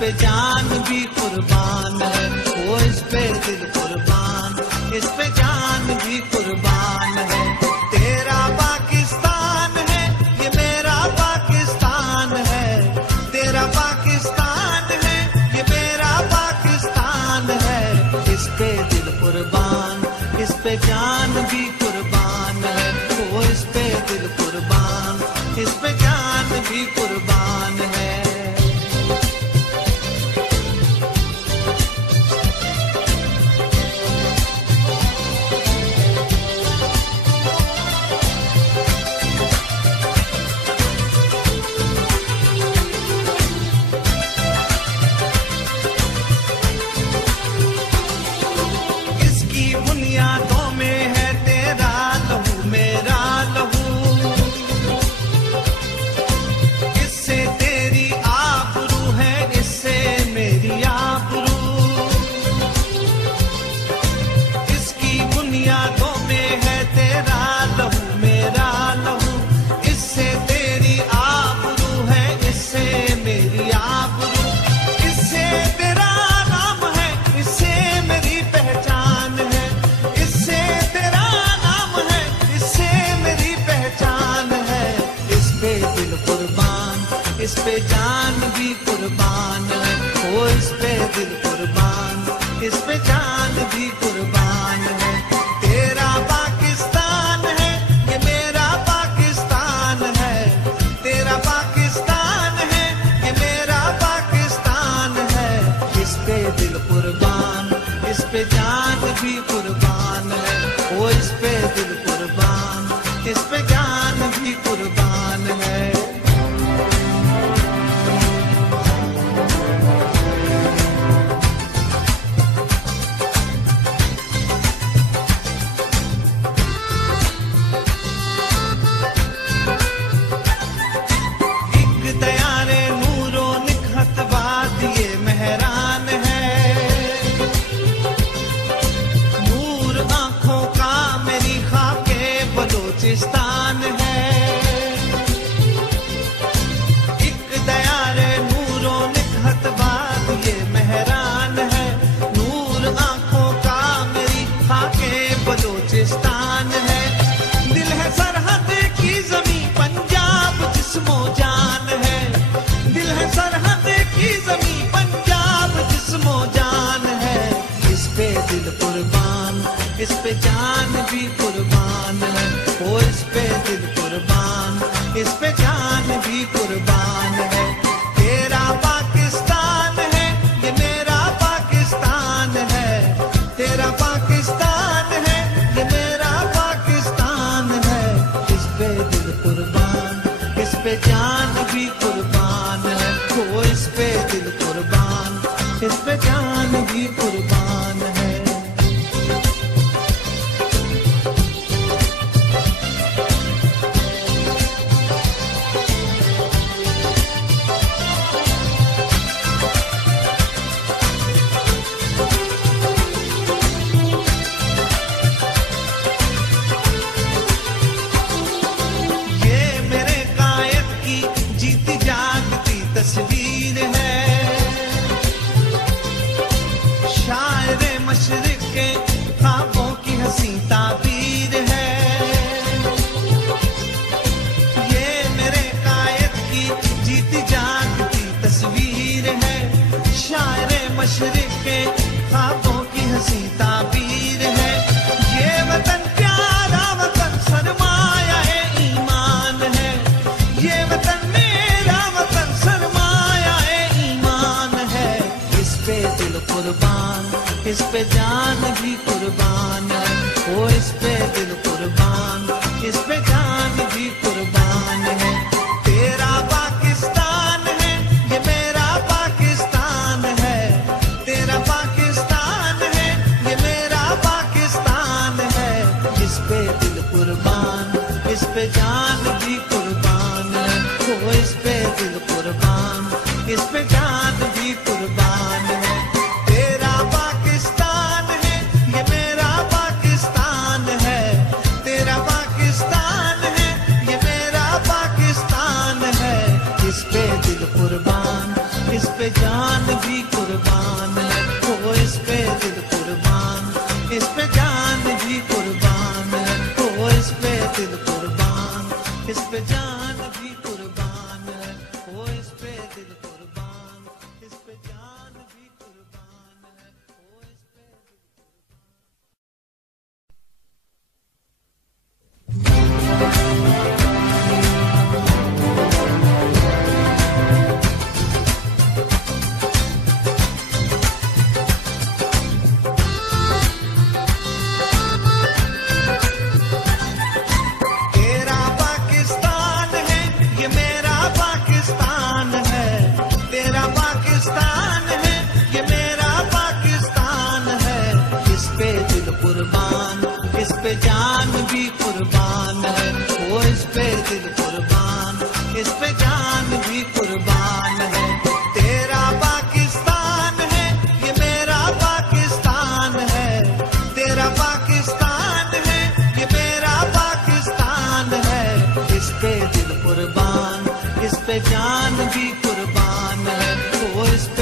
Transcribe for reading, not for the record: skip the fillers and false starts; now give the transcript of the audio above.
पे जान भी कुर्बान है, वो इस पे दिल कुर्बान, इस पे जान भी कुर्बान है। तेरा पाकिस्तान है, ये मेरा पाकिस्तान है, तेरा पाकिस्तान है, ये मेरा पाकिस्तान है। इस पे दिल कुर्बान, इस पे जान भी कुर्बान है, वो इस पे दिल कुर्बान, इस पे जान भी कुर्बान है। बुनियादों में है तेरा लहू मेरा लहू, इससे तेरी आबरू है, इससे मेरी आबरू। इसकी बुनियादों में है तेरा लहू मेरा लहू, इससे तेरी आबरू है, इससे मेरी आबरू। इससे तेरा नाम है, इससे मेरी पहचान है, इससे तेरा नाम है, इससे मेरी पहचान है। इस पे दिल कुर्बान, इस पे जान भी कुर्बान है, ओ इस पे दिल कुर्बान, इस पे जान भी कुर्बान है। तेरा पाकिस्तान है, ये मेरा पाकिस्तान है, तेरा पाकिस्तान है, ये मेरा पाकिस्तान है। इस पे दिल कुर्बान, इस पे जान भी कुर्बान है, ओ इस पे दिल कुर्बान, इस पे जान भी कुर्बान है। एक दयारे नूरो निखत बाद ये मेहरान है, नूर आंखों का मेरी खाके बलोचिस्तान है। एक दयारे नूरो निखत बाद ये मेहरान है, नूर आंखों का मेरी खाके बलोचिस्तान है। दिल है सरहद की जमीन पंजाब जिस्मो जान है, दिल है सरहद की जमीन पंजाब जिस्मो जान है। इस पे दिल कुर्बान, इस पे जान भी कुर्बान है, ओ इस पे दिल कुर्बान, इस पे जान भी कुर्बान है। तेरा पाकिस्तान है, ये मेरा पाकिस्तान है, तेरा पाकिस्तान है, ये मेरा पाकिस्तान है। इस पे दिल कुर्बान, इस पे जान भी कुर्बान है, ओ इस पे दिल कुर्बान, इस पे जान भी कुर्बान है। ये मेरे कायद की जीती जागती तस्वीर है, शायरे मशरिक के ख्वाबों की हंसी ताबीर है। ये मेरे कायद की जीती जागती तस्वीर है, शायरे मशरिक के ख्वाबों की हंसी ताबीर है। ये वतन प्यारा वतन सरमाया है ईमान है, ये वतन मेरा वतन सरमाया है ईमान है। इस पे दिल कुर्बान, इस पे जान भी कुर्बान है, ओ इस पे दिल कुर्बान, इस पे जान भी कुर्बान है। तेरा पाकिस्तान है, ये मेरा पाकिस्तान है, तेरा पाकिस्तान है, ये मेरा पाकिस्तान है। इस पे दिल कुर्बान, इस पे जान भी कुर्बान है, ओ इस पे दिल कुर्बान, इस पे जान भी कुर्बान है। तेरा पाकिस्तान है, ये मेरा पाकिस्तान है, तेरा पाकिस्तान है, ये मेरा पाकिस्तान है। इस पे दिल कुर्बान, इस पे जान भी कुर्बान है, ओ इस पे दिल कुर्बान, इस पे जान भी कुर्बान है, ओ इस पे दिल कुर्बान, इस पे जान भी कुर्बान है, ओ इस पे दिल कुर्बान, इस पे जान भी कुर्बान है, ओ इस पे इस पे जान भी कुर्बान है, वो इस पे दिल कुर्बान, इस पे जान भी कुर्बान है। तेरा पाकिस्तान है, ये मेरा पाकिस्तान है, तेरा पाकिस्तान है, ये मेरा पाकिस्तान है। इस पे दिल कुर्बान, इस पे जान भी कुर्बान है, वो इस पे